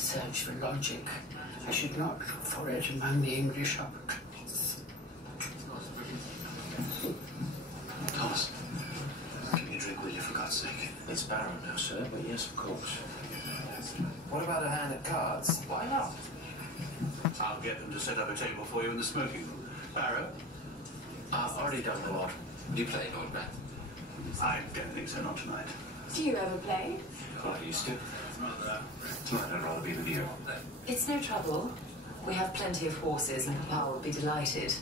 search for logic. I should not look for it among the English upper class. Thomas, give me a drink, will you, for God's sake? It's Barrow now, sir, but yes, of course. What about a hand at cards? Why not? I'll get them to set up a table for you in the smoking room. Barrow? Already done, Lord. Do you play, Lord Matt? I don't think so, not tonight. Do you ever play? Oh, I used to. Tonight I'd rather be with you. It's no trouble. We have plenty of horses and Papa will be delighted.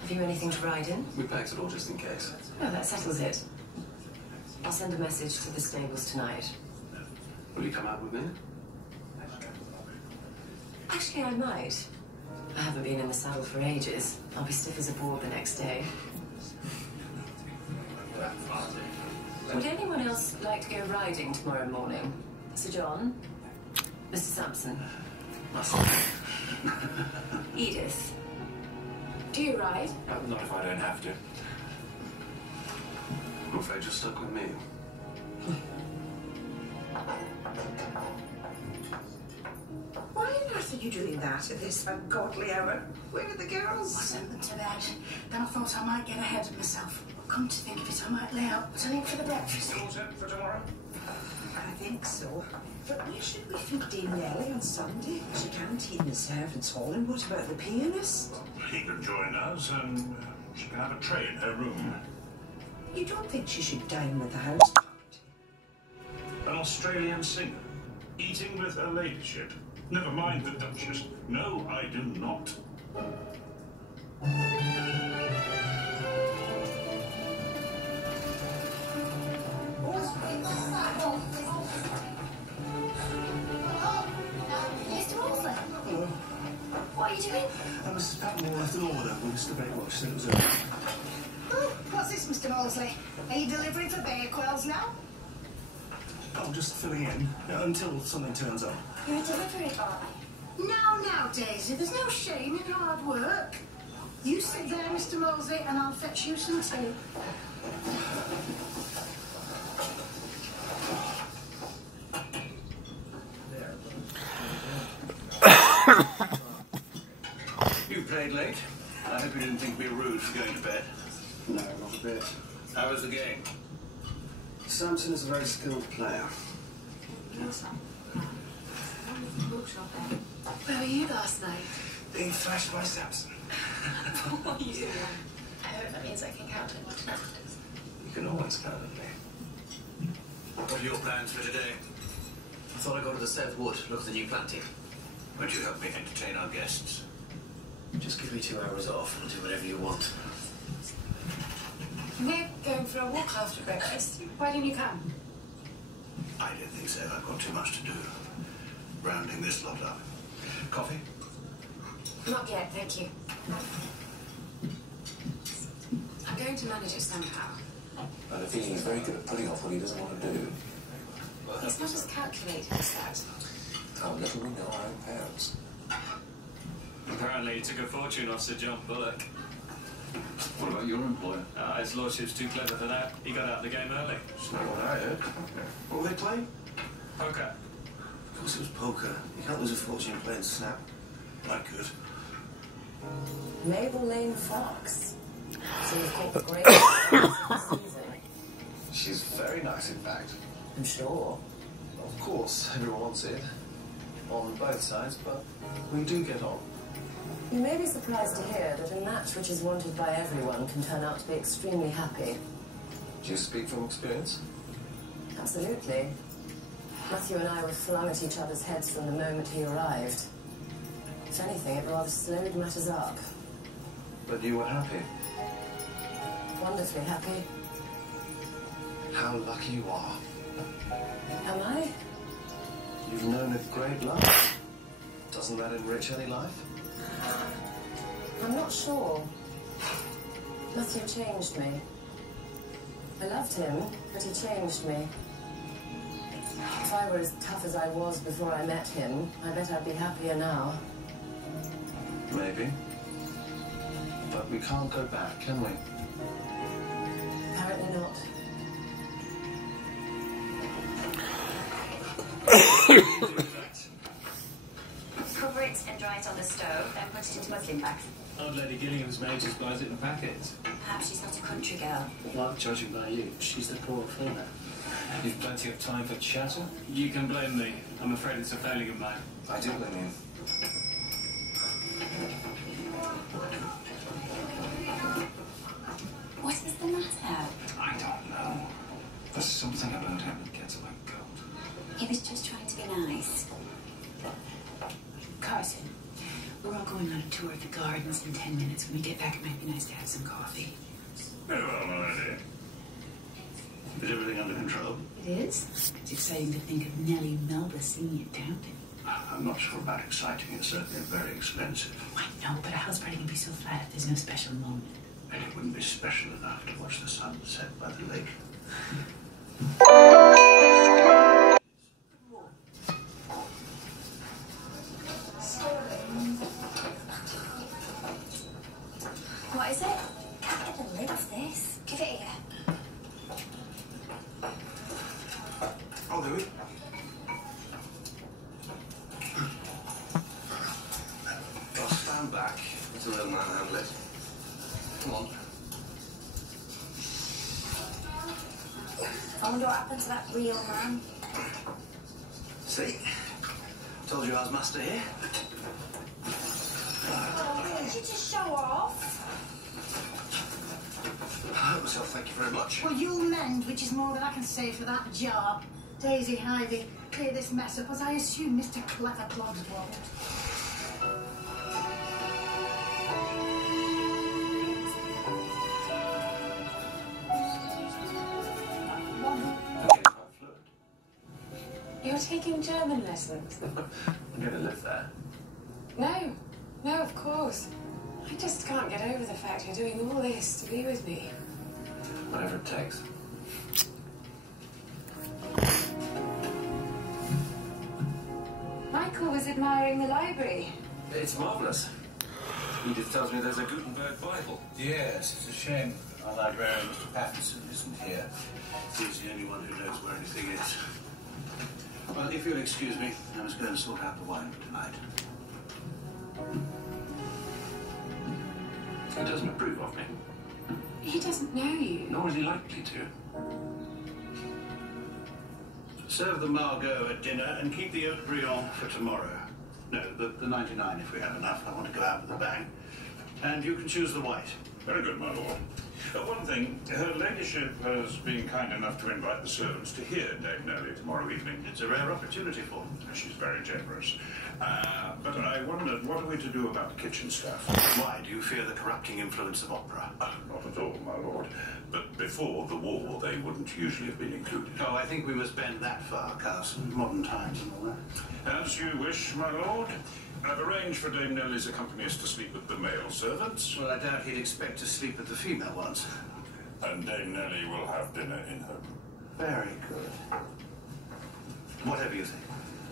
Have you anything to ride in? We packed it all just in case. No, that settles it. I'll send a message to the stables tonight. Will you come out with me? Actually, I might. I haven't been in the saddle for ages. I'll be stiff as a board the next day. Would anyone else like to go riding tomorrow morning? Sir John? Mr. Sampson? Edith? Do you ride? Not if I don't have to. I'm afraid you're stuck with me. Why on earth are you doing that at this ungodly hour? Where are the girls? I sent them to bed. Then I thought I might get ahead of myself. Come to think of it, I might lay out something for the breakfast. All set for tomorrow? I think so. But where should we fit Dame Nellie on Sunday? She can't eat in the servants' hall. And what about the pianist? He can join us and she can have a tray in her room. You don't think she should dine with the house party? An Australian singer, eating with her ladyship. Never mind the Duchess. No, I do not. Mr. Wolseley? What are you doing? Mrs. Patmore left an order with Mr. Bakewell. She said it was urgent. Oh, what's this, Mr. Molesley? Are you delivering for bear quails now? I'm just filling in until something turns up. You're a delivery boy. Now, Daisy, there's no shame in hard work. You sit there, Mr. Molesley, and I'll fetch you some tea. You played late. I hope you didn't think me rude for going to bed. No, not a bit. How was the game? Samson is a very skilled player. Where were you last night? Being thrashed by Samson. What are you doing? I hope that means I can count on you tonight. You can always count on me. What are your plans for today? I thought I'd go to the South Wood, look at the new planting. Won't you help me entertain our guests? Just give me 2 hours off and I'll do whatever you want. We're going for a walk after breakfast. Why didn't you come? I don't think so. I've got too much to do. Rounding this lot up. Coffee? Not yet, thank you. I'm going to manage it somehow. I have a feeling he's very good at putting off what he doesn't want to do. It's not as calculated as that. How little we know our own parents. Apparently he took a fortune off Sir John Bullock. What about your employer? His lordship's too clever for that. He got out of the game early. It's not what I heard. What were they playing? Poker. Of course it was poker. You can't lose a fortune playing snap. I could. Mabel Lane Fox. So you've caught the great season. She's very nice, in fact. I'm sure. Of course, everyone wants it. On both sides, but we do get on. You may be surprised to hear that a match which is wanted by everyone can turn out to be extremely happy. Do you speak from experience? Absolutely. Matthew and I were flung at each other's heads from the moment he arrived. If anything, it rather slowed matters up. But you were happy. Wonderfully happy. How lucky you are. Am I? You've known a great love. Doesn't that enrich any life? I'm not sure. Matthew changed me. I loved him, but he changed me. If I were as tough as I was before I met him, I bet I'd be happier now. Maybe. But we can't go back, can we? Apparently not. dry it on the stove, then put it into muslin bags. Old Lady Gillingham's maid just buys it in packets. Perhaps she's not a country girl. Well, judging by you, she's the poor fauna. You've plenty of time for chatter? You can blame me. I'm afraid it's a failing of mine. I do blame you. What is the matter? I don't know. There's something about him that gets my goat. He was just trying to be nice. Carson, we're all going on a tour of the gardens in 10 minutes. When we get back, it might be nice to have some coffee. Very well, my lady. Is everything under control? It is? It's exciting to think of Nellie Melba singing it down. I'm not sure about exciting. It's certainly very expensive. I know, but a house party can be so flat if there's no special moment. And it wouldn't be special enough to watch the sun set by the lake. What is it? Can't get the lid off this. Give it here. I'll do it. I'll stand back. It's a little man handle it. Come on. I wonder what happened to that real man. See? Told you I was master here. Oh, did you just show off? I hope myself, thank you very much. Well, you'll mend, which is more than I can say for that job. Daisy, Ivy, clear this mess up, as I assume Mr. Clever Clogs won't. You're taking German lessons? I'm going to live there. No, of course. I just can't get over the fact you're doing all this to be with me. Whatever it takes. Michael was admiring the library. It's marvellous. Edith tells me there's a Gutenberg Bible. Yes, it's a shame our librarian, Mr. Patterson, isn't here. He's the only one who knows where anything is. Well, if you'll excuse me, I must go and sort out the wine for tonight. He doesn't approve of me. He doesn't know you. Nor is he likely to. Serve the Margot at dinner and keep the oat brilliant for tomorrow. No, the 99 if we have enough. I want to go out with a bang. And you can choose the white. Very good, my lord. One thing, her ladyship has been kind enough to invite the servants to hear Dame Nellie tomorrow evening. It's a rare opportunity for them. She's very generous. But I wondered, what are we to do about the kitchen staff? Why? Do you fear the corrupting influence of opera? Not at all, my lord. But before the war, they wouldn't usually have been included. Oh, I think we must bend that far, Carson. Modern times and all that. As you wish, my lord. I've arranged for Dame Nellie's accompanies to sleep with the male servants. Well, I doubt he'd expect to sleep with the female ones. And Dame Nellie will have dinner in her room. Very good. Whatever you think.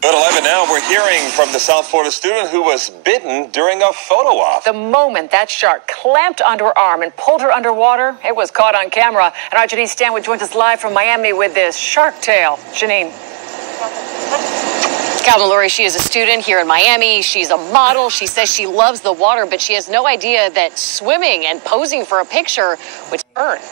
At 11 now, we're hearing from the South Florida student who was bitten during a photo op. The moment that shark clamped onto her arm and pulled her underwater, it was caught on camera. And our Janine Stanwood joins us live from Miami with this shark tale. Janine. Calvin Lurie, she is a student here in Miami. She's a model. She says she loves the water, but she has no idea that swimming and posing for a picture would hurt.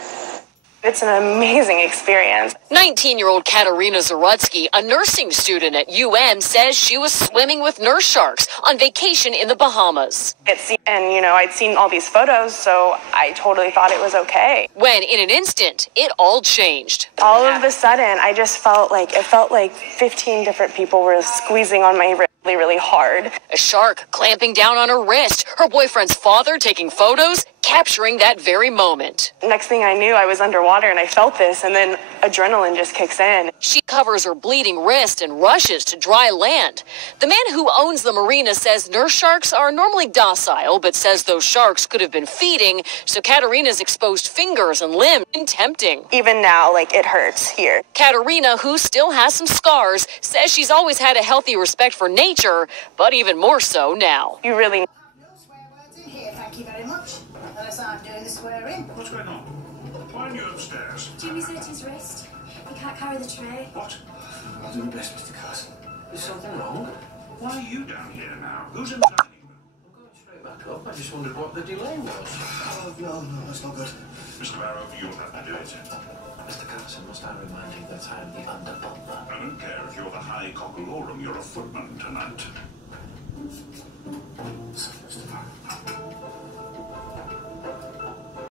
It's an amazing experience. 19-year-old Katerina Zarutsky, a nursing student at UM, says she was swimming with nurse sharks on vacation in the Bahamas. I'd seen all these photos, so I totally thought it was okay. When, in an instant, it all changed. All of a sudden, I just felt like 15 different people were squeezing on my wrist really, really hard. A shark clamping down on her wrist. Her boyfriend's father taking photos, capturing that very moment. Next thing I knew, I was underwater and I felt this, and then adrenaline just kicks in. She covers her bleeding wrist and rushes to dry land. The man who owns the marina says nurse sharks are normally docile, but says those sharks could have been feeding, so Katerina's exposed fingers and limbs tempting. Even now, it hurts here. Katerina, who still has some scars, says she's always had a healthy respect for nature, but even more so now. You really... No swear words in here, thank you very much. Unless I'm doing the swearing. What's going on? Why are you upstairs? Jimmy's hurt his wrist. He can't carry the tray. What? I'll do my best, Mr. Carson. Is something wrong? Why are you down here now? Who's in the dining room? back up. I just wondered what the delay was. Oh, no, that's not good. Mr. Barrow, you'll have to do it. Mr. Carson, must I remind you that I am the under butler? I don't care if you're the high cockalorum, you're a footman tonight.